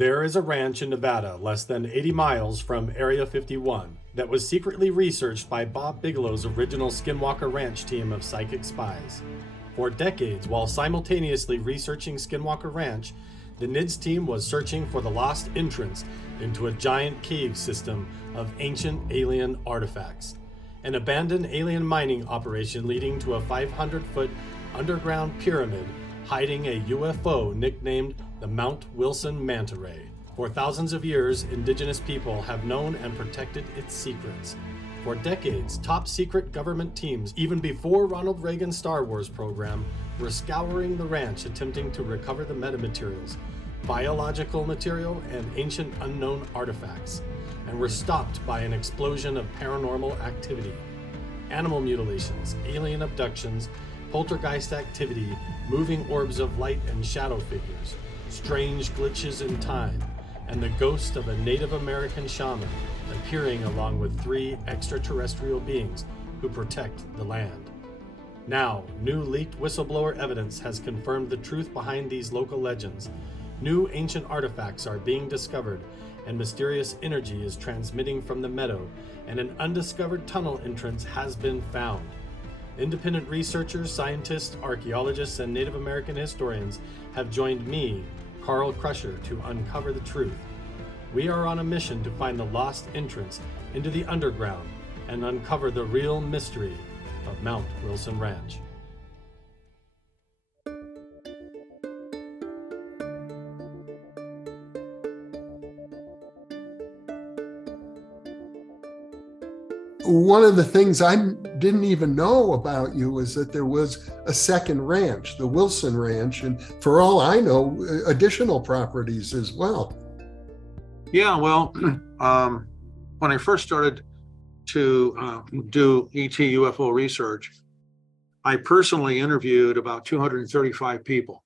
There is a ranch in Nevada, less than 80 miles from Area 51, that was secretly researched by Bob Bigelow's original Skinwalker Ranch team of psychic spies. For decades, while simultaneously researching Skinwalker Ranch, the NIDS team was searching for the lost entrance into a giant cave system of ancient alien artifacts. An abandoned alien mining operation leading to a 500-foot underground pyramid hiding a UFO nicknamed the Mount Wilson Manta Ray. For thousands of years, indigenous people have known and protected its secrets. For decades, top secret government teams, even before Ronald Reagan's Star Wars program, were scouring the ranch attempting to recover the metamaterials, biological material, and ancient unknown artifacts, and were stopped by an explosion of paranormal activity. Animal mutilations, alien abductions, poltergeist activity, moving orbs of light and shadow figures, strange glitches in time, and the ghost of a Native American shaman appearing along with 3 extraterrestrial beings who protect the land. Now, new leaked whistleblower evidence has confirmed the truth behind these local legends. New ancient artifacts are being discovered, and mysterious energy is transmitting from the meadow, and an undiscovered tunnel entrance has been found. Independent researchers, scientists, archaeologists, and Native American historians have joined me, Carl Crusher, to uncover the truth. We are on a mission to find the lost entrance into the underground and uncover the real mystery of Mount Wilson Ranch. One of the things I didn't even know about you is that there was a second ranch, the Wilson Ranch, and for all I know, additional properties as well. Yeah, well, when I first started to do ET UFO research, I personally interviewed about 235 people,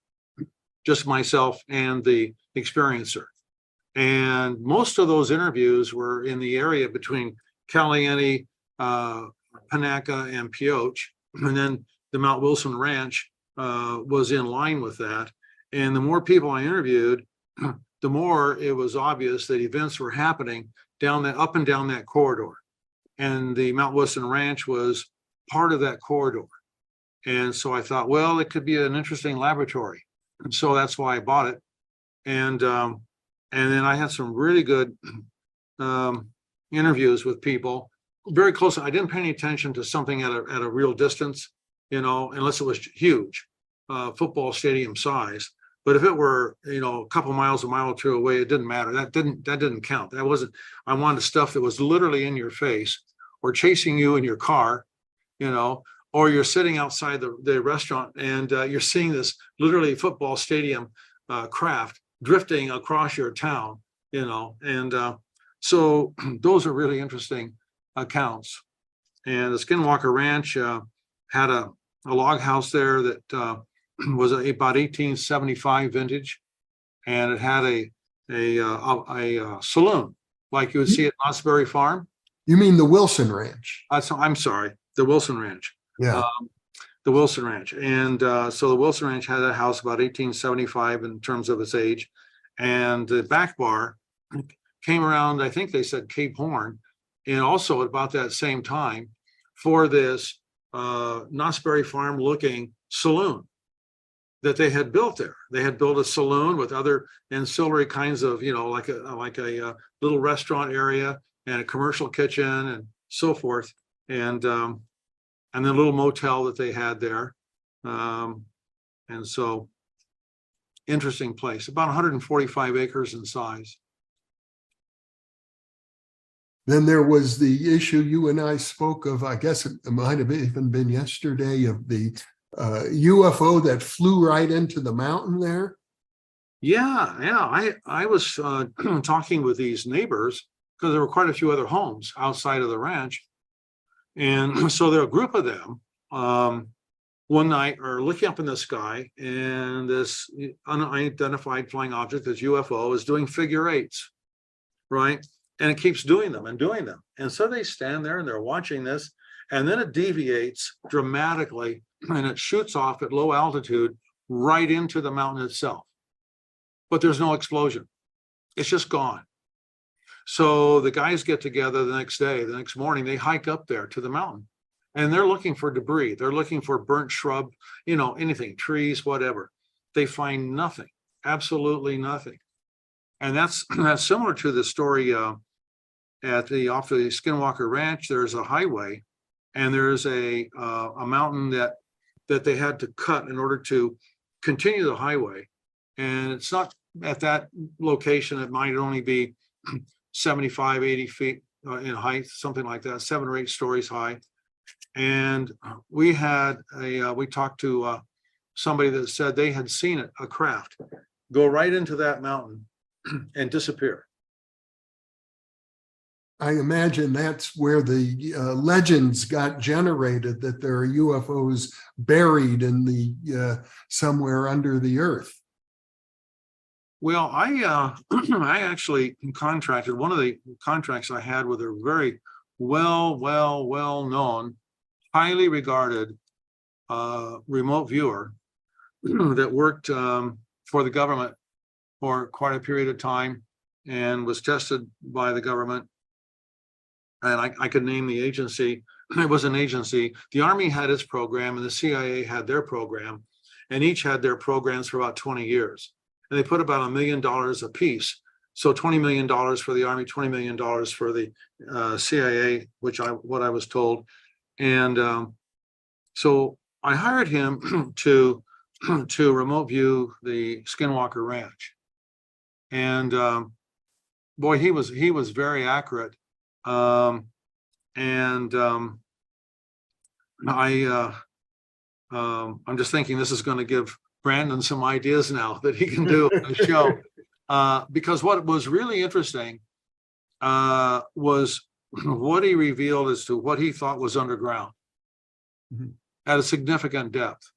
just myself and the experiencer. And most of those interviews were in the area between Caliente, Panaca, and Pioche. And then the Mount Wilson Ranch was in line with that. And the more people I interviewed, the more it was obvious that events were happening up and down that corridor. And the Mount Wilson Ranch was part of that corridor. And so I thought, well, it could be an interesting laboratory. And so that's why I bought it. And then I had some really good interviews with people very close. I didn't pay any attention to something at a real distance, unless it was huge, football stadium size. But if it were, a couple miles, a mile or two away, it didn't matter. That didn't count. That wasn't. I wanted stuff that was literally in your face, or chasing you in your car, or you're sitting outside the restaurant and you're seeing this literally football stadium craft drifting across your town, and so those are really interesting accounts. And the Skinwalker Ranch had a log house there that was about 1875 vintage, and it had a saloon like you would see at Knott's Berry Farm. You mean the Wilson Ranch? I'm sorry, the Wilson Ranch. Yeah. The Wilson Ranch. And so the Wilson Ranch had a house about 1875 in terms of its age. And the back bar came around, I think they said Cape Horn, and also at about that same time for this Knott's Berry Farm looking saloon that they had built there. They had built a saloon with other ancillary kinds of, like a little restaurant area and a commercial kitchen and so forth. And then a little motel that they had there. And so interesting place, about 145 acres in size. Then there was the issue you and I spoke of, I guess it might have even been yesterday, of the UFO that flew right into the mountain there. Yeah. I was talking with these neighbors because there were quite a few other homes outside of the ranch. And so there were a group of them one night are looking up in the sky, and this unidentified flying object, this UFO, is doing figure eights, right? And it keeps doing them and doing them. And so they stand there and they're watching this, and then it deviates dramatically and it shoots off at low altitude right into the mountain itself. But there's no explosion. It's just gone. So the guys get together the next morning, they hike up there to the mountain and they're looking for debris. They're looking for burnt shrub, anything, trees, whatever. They find nothing, absolutely nothing. And that's similar to the story off the Skinwalker Ranch. There's a highway and there's a mountain that they had to cut in order to continue the highway. And it's not at that location. It might only be 75, 80 feet in height, something like that, 7 or 8 stories high. And we talked to somebody that said they had seen it, a craft, go right into that mountain and disappear. I imagine that's where the legends got generated, that there are UFOs buried in the somewhere under the earth. Well, I actually contracted, one of the contracts I had with a very well-known, highly regarded remote viewer that worked for the government for quite a period of time and was tested by the government. And I could name the agency. It was an agency. The Army had its program and the CIA had their program, and each had their programs for about 20 years. And they put about $1 million a piece. So $20 million for the Army, $20 million for the CIA, what I was told. And so I hired him to remote view the Skinwalker Ranch. And boy, he was very accurate. I'm just thinking this is going to give Brandon some ideas now that he can do a show. Because what was really interesting was what he revealed as to what he thought was underground at a significant depth.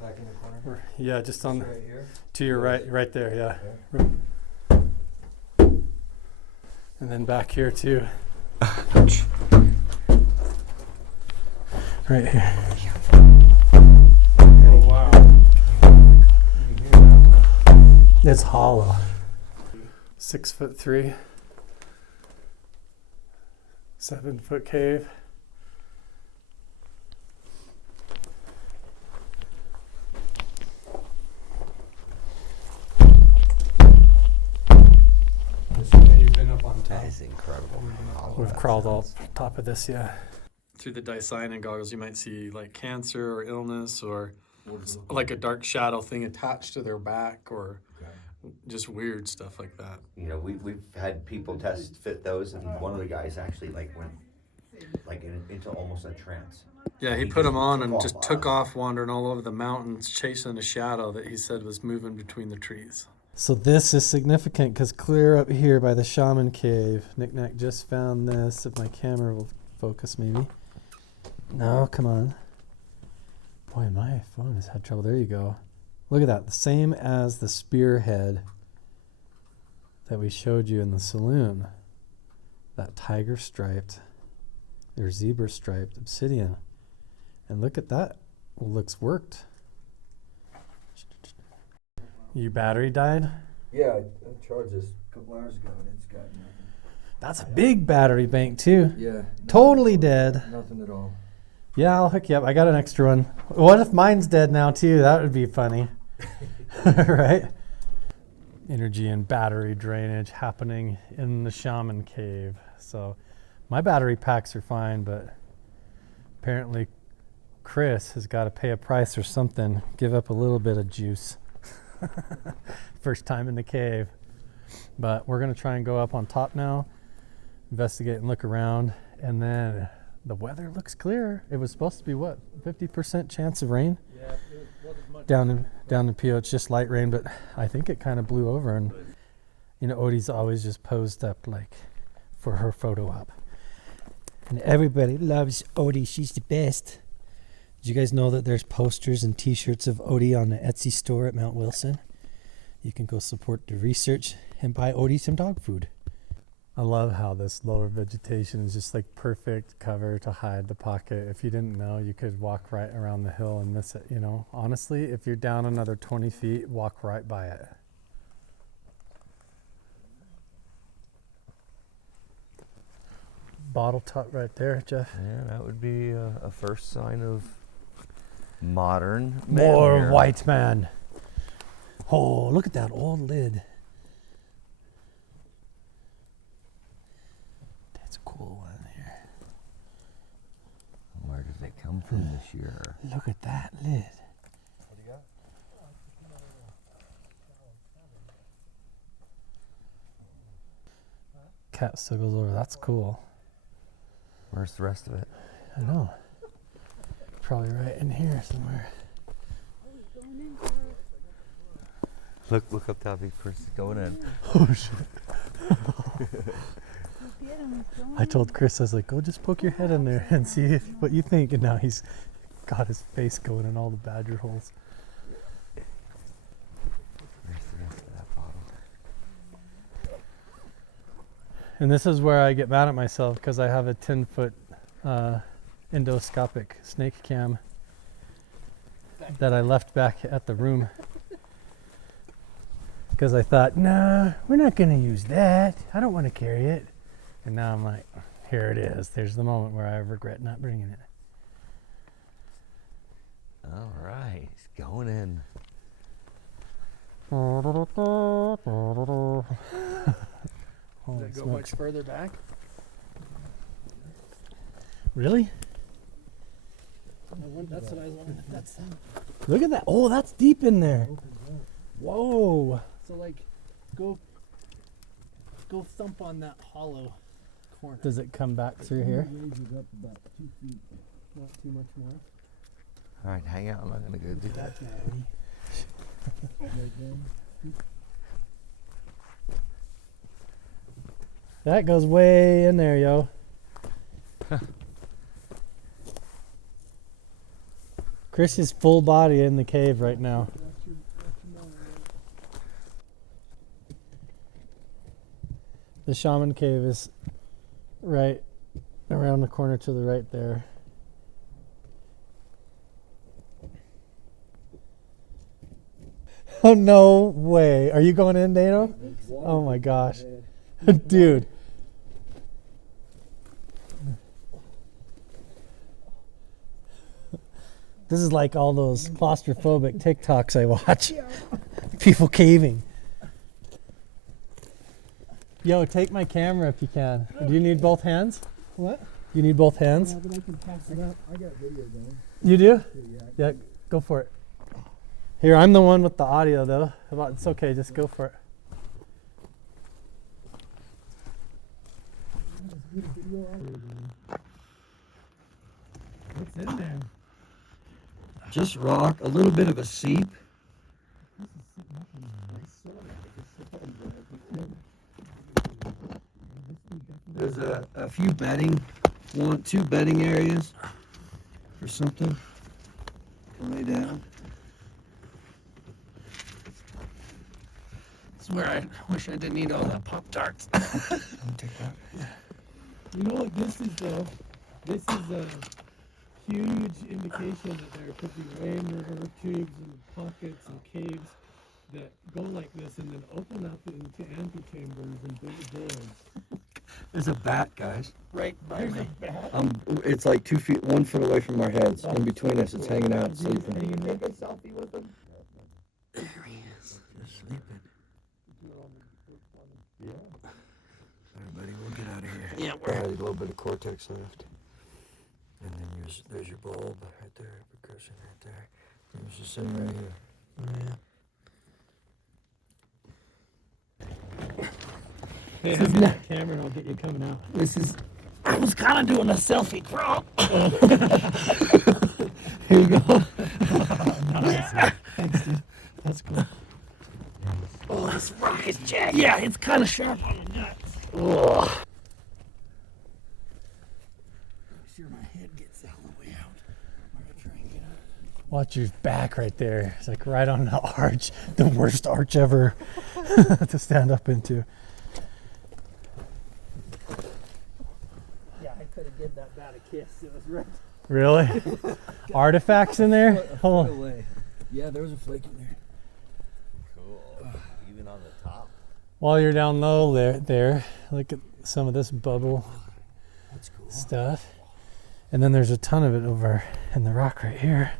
Back in the corner. Yeah, just on Right here. to your right there, yeah. Okay. And then back here too. Right here. Oh wow. It's hollow. 6'3", 7-foot cave. You've been up on top. That is incredible. We've crawled all top of this, yeah. Through the dicyanin goggles, you might see like cancer or illness or like a dark shadow thing attached to their back or just weird stuff like that. You know, we've had people test fit those, and one of the guys actually went into almost a trance. Yeah, he put them on and just took off wandering all over the mountains, chasing a shadow that he said was moving between the trees. So this is significant because clear up here by the shaman cave, Knick-Knack just found this. If my camera will focus, maybe. No, come on. Boy, my phone has had trouble. There you go. Look at that. The same as the spearhead that we showed you in the saloon. That tiger striped or zebra striped obsidian. And look at that. Well, looks worked. Your battery died? Yeah, I charged this a couple hours ago and it's got nothing. That's a big battery bank too. Yeah. Totally dead. Nothing at all. Yeah, I'll hook you up. I got an extra one. What if mine's dead now too? That would be funny. Right? Energy and battery drainage happening in the shaman cave. So my battery packs are fine, but apparently Chris has got to pay a price or something. Give up a little bit of juice. First time in the cave. But we're going to try and go up on top now, investigate and look around, and then the weather looks clear. It was supposed to be what, 50% chance of rain? Yeah, it wasn't much. Down in Pio, it's just light rain, but I think it kind of blew over. And you know, Odie's always just posed up like for her photo op. And everybody loves Odie. She's the best. Did you guys know that there's posters and t-shirts of Odie on the Etsy store at Mount Wilson? You can go support the research and buy Odie some dog food. I love how this lower vegetation is just like perfect cover to hide the pocket. If you didn't know, you could walk right around the hill and miss it, you know. Honestly, if you're down another 20 feet, walk right by it. Bottle top right there, Jeff. Yeah, that would be a first sign of modern More man here. white man. Oh, look at that old lid. That's a cool one here. Where did they come from this year? Look at that lid. What do you got? Cat still goes over. That's cool. Where's the rest of it? I know. Probably right in here somewhere. Look up top, Chris is going in. Oh shit. I told Chris, I was like, go just poke your head in there and see what you think. And now he's got his face going in all the badger holes. Where's the rest of that bottle? And this is where I get mad at myself because I have a 10-foot endoscopic snake cam that I left back at the room. Because I thought, nah, we're not going to use that. I don't want to carry it. And now I'm like, here it is. There's the moment where I regret not bringing it. All right, he's going in. Holy Does it go smokes. much further back? Really? That's what I was wondering if that's Look at that. Oh, that's deep in there. Whoa. so like go thump on that hollow corner. Does it come back through here? Raises up about 2 feet. Not too much more. All right, hang out. I'm not gonna go do that. Right there. That goes way in there, yo. Chris is full body in the cave right now. The shaman cave is right around the corner to the right there. Oh, no way. Are you going in, Dano? Oh my gosh. Dude. This is like all those claustrophobic TikToks I watch. People caving. Yo, take my camera if you can. Do you need both hands? What? You need both hands? But I can pass it up. I got video going. You do? Yeah. Yeah, go for it. Here, I'm the one with the audio though. It's okay, just go for it. What's in there? Just rock, a little bit of a seep. There's a few bedding, two bedding areas or something. Can lay down. That's where I wish I didn't eat all that Pop-Tarts. Take that. You know what this is though? This is a huge indication that there could be rainwater tubes and pockets and caves that go like this and then open up into antechambers and big doors. There's a bat, guys. Right by me. It's like 2 feet, 1 foot away from our heads. In between us, it's hanging out, Can sleeping. you take a selfie with him? There he is, just sleeping. Yeah. Everybody, we'll get out of here. Yeah, I had a little bit of cortex left. And then there's your bulb right there, percussion right there. And it's just sitting right here. Hey, have that camera and I'll get you coming out. I was kind of doing a selfie crawl. Here you go. Nice. Thanks, dude. That's cool. Oh, this rock is jagged. Yeah, it's kind of sharp on the nuts. Oh. Make sure my head gets all the way out. I'm gonna try and get out. Watch your back right there. It's like right on the arch. The worst arch ever to stand up into. give that bat a kiss. It was right. Really? Artifacts in there? Hold on. away. Yeah, there was a flake in there. Cool. Even on the top. While you're down low there, look at some of this bubble That's cool. stuff. And then there's a ton of it over in the rock right here.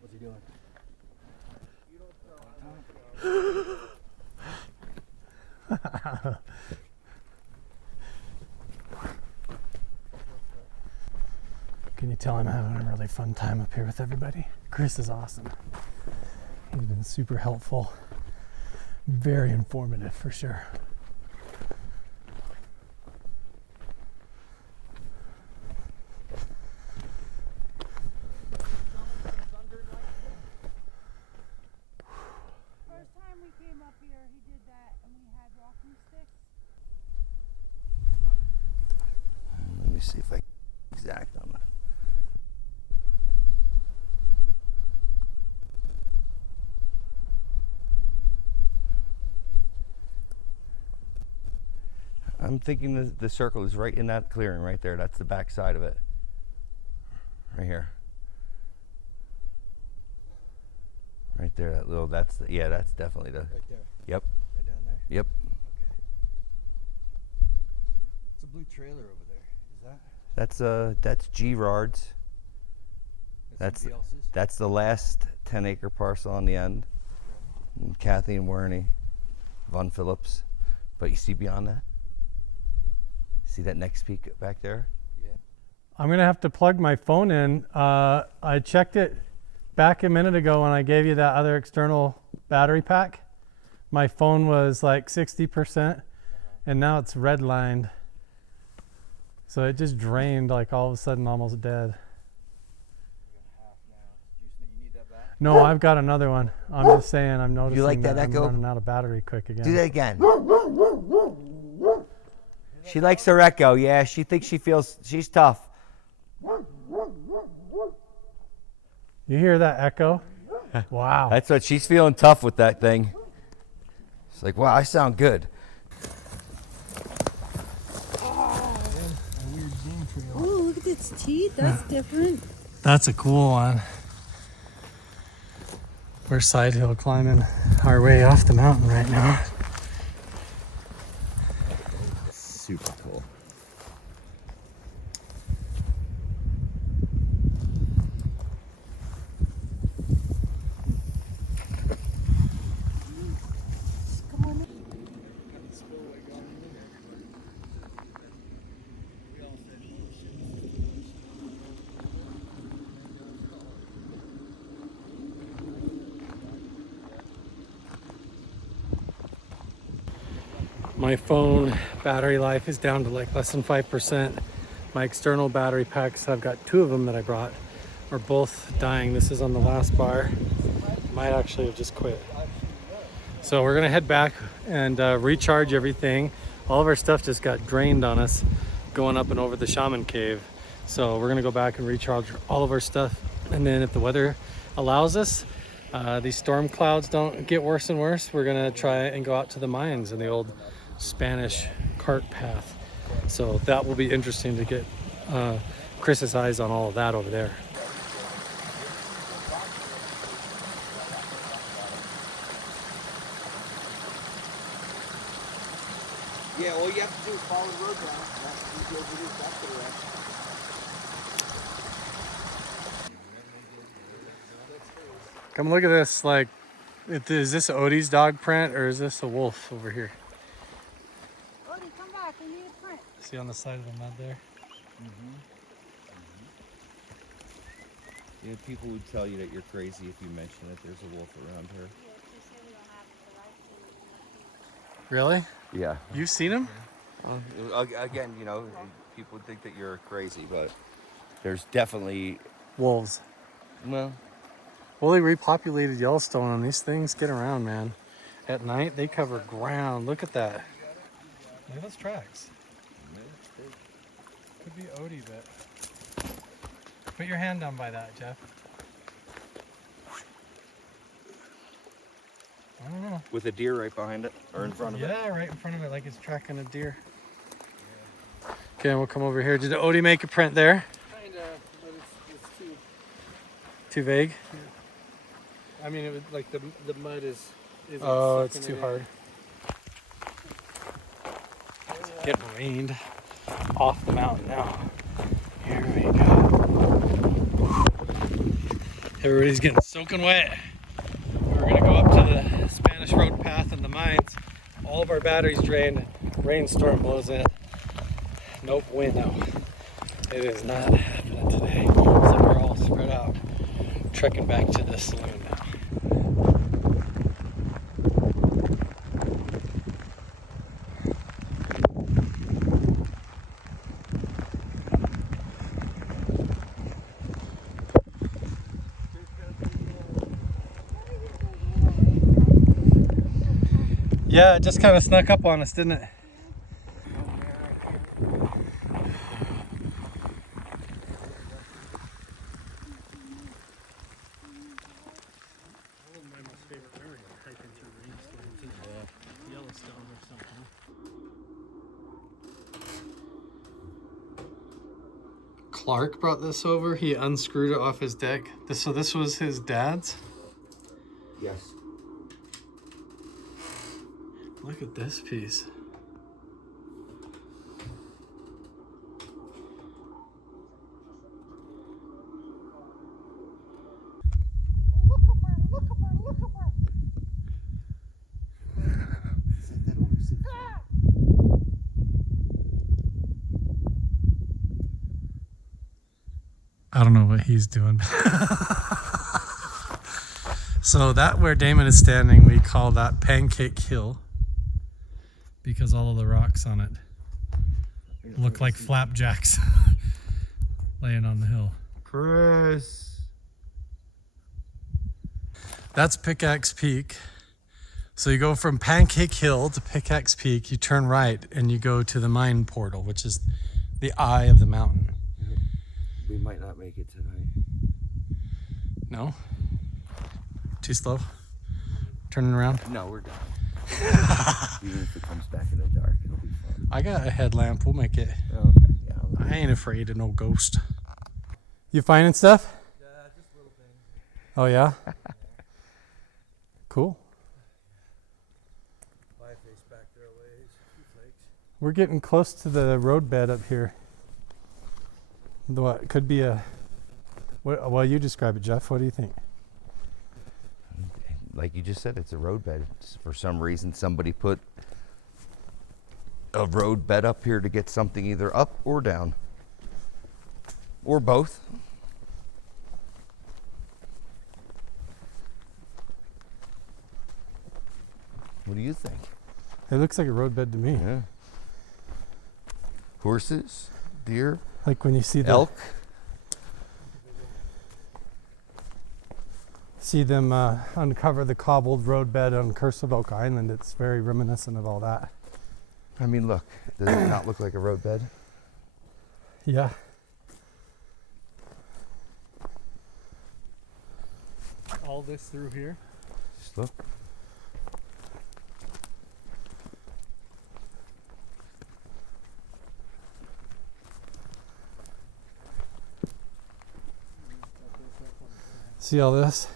What's he doing? Can you tell I'm having a really fun time up here with everybody? Chris is awesome. He's been super helpful. Very informative for sure. First time we came up here, he did that, and we had walking sticks. Let me see if I can exact on that. I'm thinking the circle is right in that clearing right there. That's the back side of it. Right here. Right there, that little, that's definitely the, Right there. yep, Right down there. yep. Okay. It's a blue trailer over there. Is that? That's Gerard's. That's- somebody else's? That's the last 10-acre parcel on the end. And Kathy and Wernie, Von Phillips. But you see beyond that? See that next peak back there? I'm gonna have to plug my phone in. I checked it back a minute ago when I gave you that other external battery pack. My phone was like 60%, and now it's redlined. So it just drained like all of a sudden, almost dead. You need that back? No, I've got another one. I'm just saying, I'm noticing like that I'm echo? running out of battery quick again. Do that again. She likes her echo, yeah. She thinks she's tough. You hear that echo? Wow. That's what she's feeling tough with that thing. It's like, wow, I sound good. Oh, look at its teeth. That's different. That's a cool one. We're side hill climbing our way off the mountain right now. Super cool. My phone battery life is down to like less than 5%. My external battery packs, I've got 2 of them that I brought, are both dying. This is on the last bar. Might actually have just quit. So we're gonna head back and recharge everything. All of our stuff just got drained on us going up and over the shaman cave. So we're gonna go back and recharge all of our stuff. And then if the weather allows us, these storm clouds don't get worse and worse, we're gonna try and go out to the mines in the old Spanish cart path. So that will be interesting to get Chris's eyes on all of that over there. Yeah, all you have to do is follow the road down. That's easy over this back to the rest. Come look at this, like, is this Odie's dog print or is this a wolf over here? Odie, come back. We need a print. See on the side of the mud there? Yeah, people would tell you that you're crazy if you mention that there's a wolf around here. Yeah, she said we don't have it, but I've seen it. Really? Yeah. You've seen him? Again, you know, people would think that you're crazy, but there's definitely, Wolves. well, Well, they repopulated Yellowstone and these things get around, man. At night, they cover ground. Look at that. Look at those tracks. Could be Odie, but... Put your hand down by that, Jeff. now. With a deer right behind it or in front of it. Yeah, right in front of it, like it's tracking a deer. Okay, we'll come over here. Did Odie make a print there? Kinda, but it's Too vague? I mean, it was like the mud is. Oh, it's too hard. It's getting rained off the mountain now. Here we go. Everybody's getting soaking wet. We're gonna go up to the Spanish Road path in the mines. All of our batteries drained. Rainstorm blows in. Nope, wind out. It is not happening today. So we're all spread out, trekking back to the saloon now. Yeah, it just kind of snuck up on us, didn't it? Clark brought this over. He unscrewed it off his deck. So this was his dad's? Yes. Look at this piece. I don't know what he's doing. So that where Damon is standing, we call that Pancake Hill because all of the rocks on it look like flapjacks laying on the hill. Chris. That's Pickaxe Peak. So you go from Pancake Hill to Pickaxe Peak, you turn right and you go to the mine portal, which is the eye of the mountain. We might not make it tonight. No? Too slow? Turning around? No, we're done. Even if it comes back in the dark, it'll be fun. I got a headlamp, we'll make it. Okay, yeah. I ain't afraid of no ghost. You finding stuff? Yeah, just little things. Oh yeah? Cool. Face back there a ways, a few flakes. We're getting close to the roadbed up here. What could be a... Well, you describe it, Jeff. What do you think? Like you just said, it's a roadbed. For some reason, somebody put a roadbed up here to get something either up or down. Or both. What do you think? It looks like a roadbed to me. Yeah. Horses, deer, Like when you see the elk. See them uncover the cobbled roadbed on Curse of Oak Island. It's very reminiscent of all that. I mean, look. Does it not look like a roadbed? Yeah. All this through here. Just look. See all this?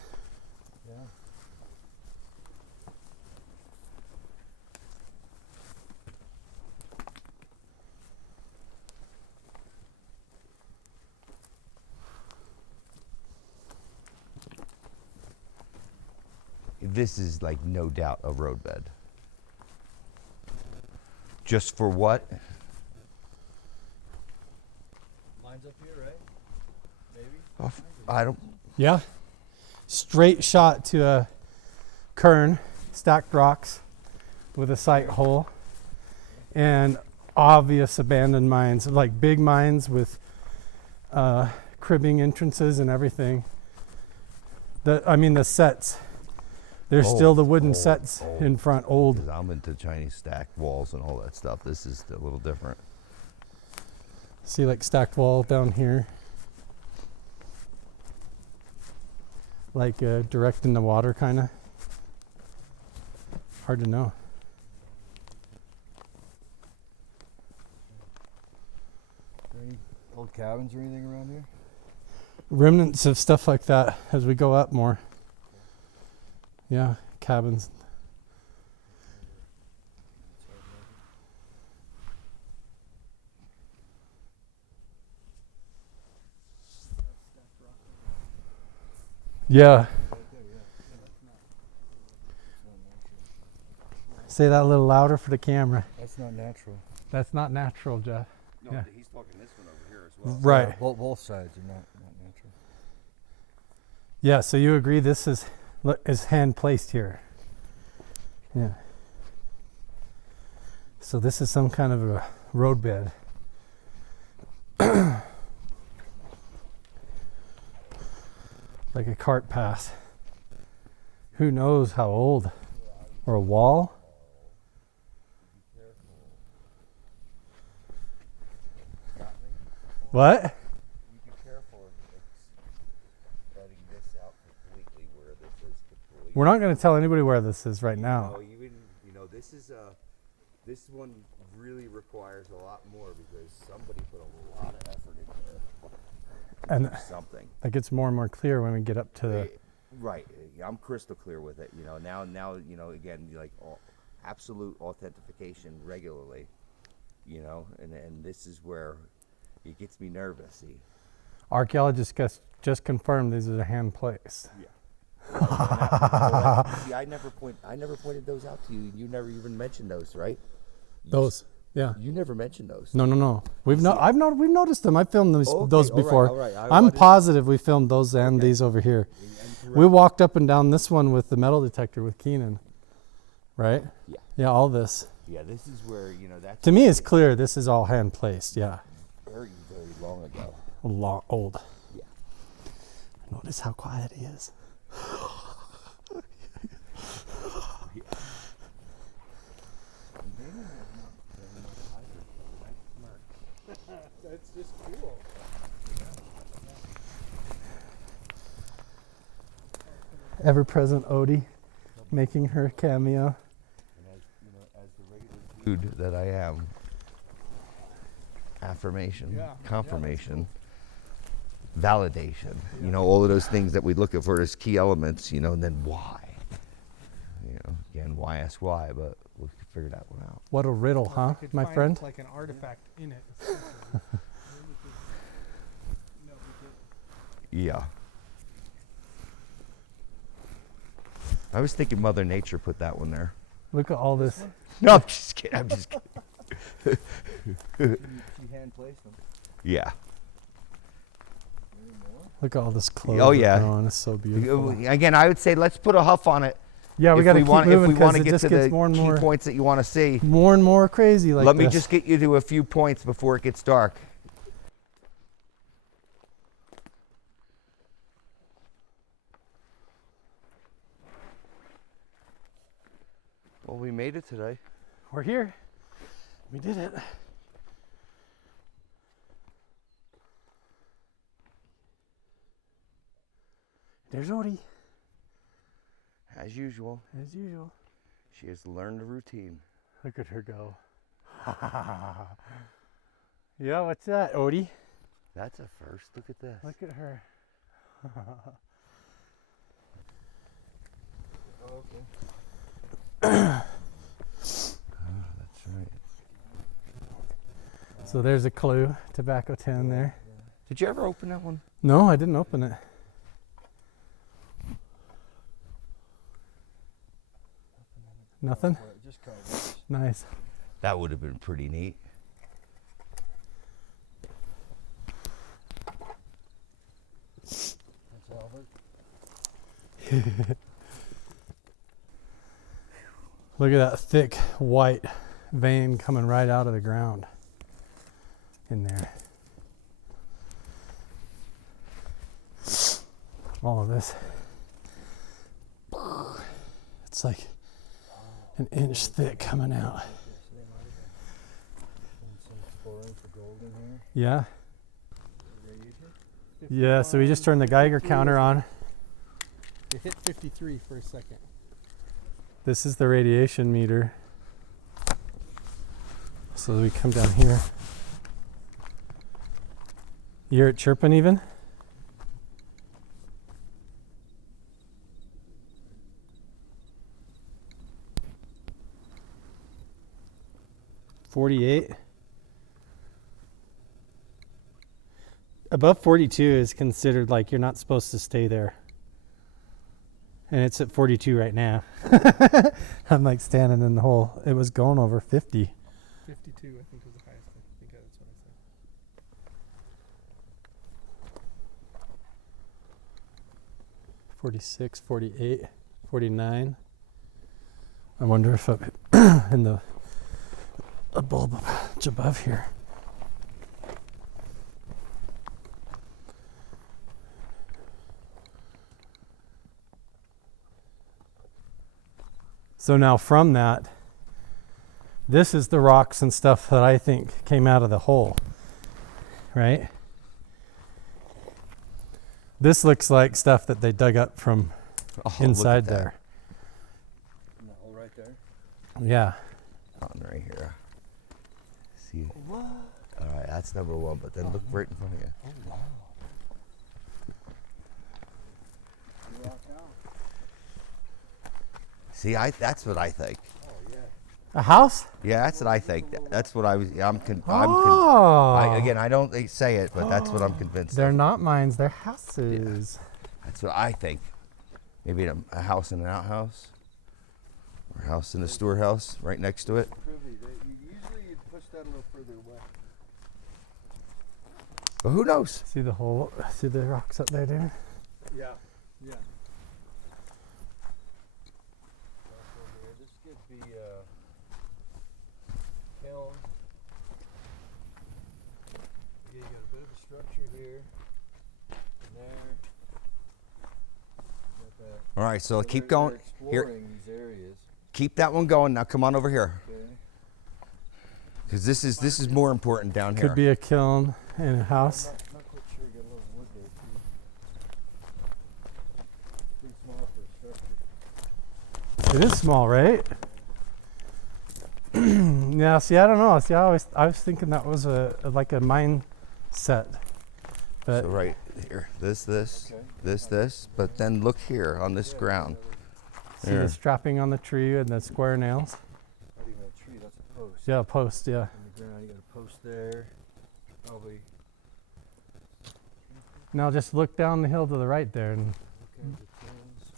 This is like no doubt a roadbed. Just for what? Mine's up here, right? Maybe? Oh, I don't. Yeah. Straight shot to a cairn, stacked rocks with a sight hole, and obvious abandoned mines, like big mines with cribbing entrances and everything. The sets. There's still the wooden sets in front, old. 'Cause I'm into Chinese stacked walls and all that stuff. This is a little different. See, like stacked wall down here. Like direct in the water, kind of. Hard to know. Any old cabins or anything around here? Remnants of stuff like that as we go up more. Yeah, cabins. Yeah. Say that a little louder for the camera. That's not natural. That's not natural, Jeff. No, Yeah. he's talking this one over here as well. Right. Both sides are not natural. Yeah, so you agree this is hand placed here. Yeah. So this is some kind of a roadbed. Like a cart path. Who knows how old? Or a wall? What? You be careful of letting this out completely where this is completely. We're not going to tell anybody where this is right now. No, this is this one really requires a lot more because somebody put a lot of effort into And something. that gets more and more clear when we get up to the... Right, I'm crystal clear with it. Now, again, like absolute authentication regularly. And this is where it gets me nervous. See, Archaeologists just confirmed these are hand placed. Yeah. See, I never pointed those out to you. You never even mentioned those, right? Those, yeah. You never mentioned those. No. We've noticed them. I filmed those before. All right. I'm positive we filmed those and these over here. We walked up and down this one with the metal detector with Keenan, right? Yeah. Yeah, all this. Yeah, this is where that's. To me, it's clear this is all hand placed. Yeah. Very, very long ago. Old. Yeah. Notice how quiet he is. That's just cool. Ever-present Odie making her cameo. And as the regular dude that I am, affirmation, confirmation, validation, all of those things that we look at for as key elements, and then why. Again, why ask why, but we'll figure that one out. What a riddle, huh, my friend? Like an artifact in it. Yeah. I was thinking Mother Nature put that one there. Look at all this. No, I'm just kidding. She hand placed them. Yeah. Look at all this clothes. Oh, yeah. growing. It's so beautiful. Again, I would say let's put a huff on it. Yeah, we got to keep moving if we because want to it get just to gets the more and key more, points that you want to see. more and more crazy like Let me this. just get you to a few points before it gets dark. Well, we made it today. We're here. We did it. There's Odie. As usual, As usual. she has learned the routine. Look at her go. Yeah, what's that, Odie? That's a first. Look at this. Look at her. That's right. So there's a clue. Tobacco 10 there. Did you ever open that one? No, I didn't open it. Nothing? Just covers. Nice. That would have been pretty neat. That's Albert. Look at that thick white vein coming right out of the ground in there. All of this. It's like an inch thick coming out. Some exploring for gold in here. Yeah. Yeah, so we just turned the Geiger counter on. It hit 53 for a second. This is the radiation meter. So we come down here. You hear it chirping even? $48. Above 42 is considered like you're not supposed to stay there. And it's at 42 right now. I'm like standing in the hole. It was going over 50. 52, I think, was the highest. I think that's what I said. 46, 48, 49. I wonder if up in the a bulb above here. So now from that, this is the rocks and stuff that I think came out of the hole, right? This looks like stuff that they dug up from inside there. In the hole right there? Yeah. On right here. See? What? All right, that's number one, but then look right in front of you. Oh, wow. See, that's what I think. A house? Yeah, that's what I think. That's what I was. Again, I don't say it, but that's what I'm convinced. They're of. not mines, they're houses. Yeah. That's what I think. Maybe a house and an outhouse, or a house and a storehouse right next to it. Usually you'd push that a little further away. But who knows? See the hole? See the rocks up there, dude? Yeah, yeah. This could be kiln. You got a bit of a structure here, and there. Got that. All right, so keep They're going. Here, exploring these areas. keep that one going. Now come on over here, Okay. because this is more important down here. Could be a kiln and a house. Not quite sure. Got a little wood there too. Pretty small for a structure. It is small, right? Yeah, see, I don't know. See, I was thinking that was like a mine set. But So right here, this, but then look here on this ground. see There. the strapping on the tree and the square nails? Not even a tree. That's a post. Yeah, a post, yeah. On the ground, you got a post there. Probably. Now just look down the hill to the right there, and All kinds of kilns.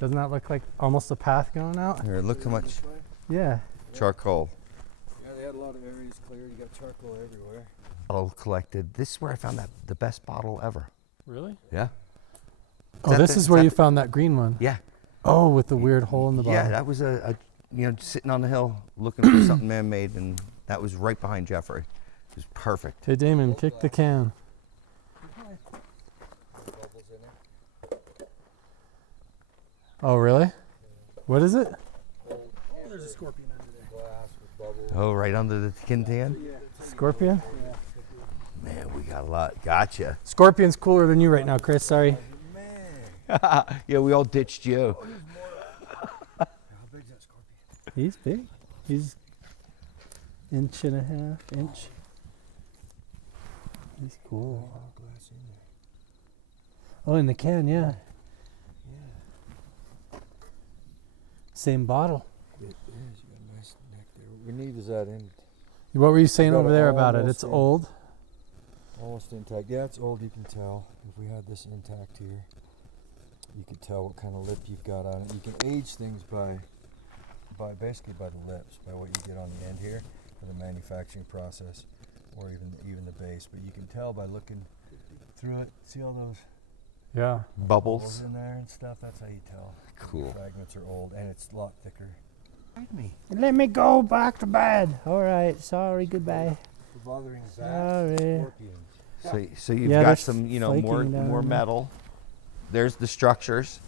doesn't that look like almost a path going out? Here, look how much This way? Yeah. charcoal Yeah, they had a lot of areas cleared. You got charcoal everywhere. bottle collected. This is where I found the best bottle ever. Really? Yeah. Oh, that this the- is where that you the- found that green one. Yeah. Oh, with the weird hole in the bottom. Yeah, that was a sitting on the hill looking for something man-made, and that was right behind Jeffrey. It was perfect. Hey, Damon, kick the can. Bubbles in it. Oh, really? What is it? There's a scorpion under there. Glass with bubbles. Oh, right under the Kintan? Scorpion? Man, we got a lot. Gotcha. Scorpion's cooler than you right now, Chris. Sorry. Man. Yeah, we all ditched you. How big's that scorpion? He's big. He's inch and a half, inch. He's cool. Glass in there. Oh, in the can, yeah. Same bottle. It is. You got a nice neck there. What we need is that in What were you saying Got over it there about it? almost It's in. old. almost intact. Yeah, it's old. You can tell. If we had this intact here, you could tell what kind of lip you've got on it. You can age things by basically by the lips, by what you get on the end here for the manufacturing process, or even the base. But you can tell by looking through it. See all those Yeah. Bubbles. in there and stuff? That's how you tell. Cool. Fragments are old, and it's a lot thicker. Let me go back to bed. All right. Sorry. Goodbye. The bothering Sorry. scorpions. So you've Yeah, got they're some, flaking more down there. metal. There's the structures.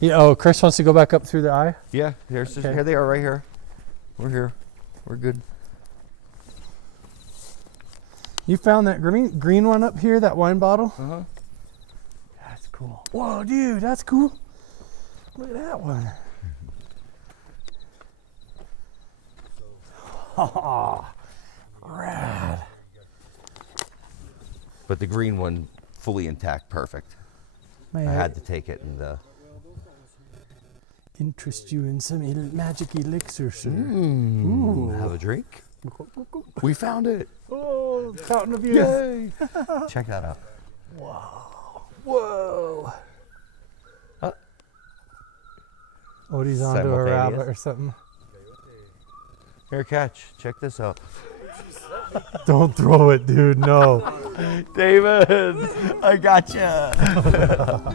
Yeah. Oh, Chris wants to go back up through the eye. Yeah, here they are right here. We're here. We're good. You found that green one up here, that wine bottle? Uh-huh. That's cool. Whoa, dude, that's cool. Look at that one. Oh, rad. But the green one, fully intact, perfect. May I had to take it and interest you in some magic elixir, sir. have a drink. We found it. Oh, fountain of youth. Yay! Check that out. Whoa. Odie's onto a Simultaneous. rabbit or something. Here, catch. Check this out. Don't throw it, dude. No. David, I gotcha.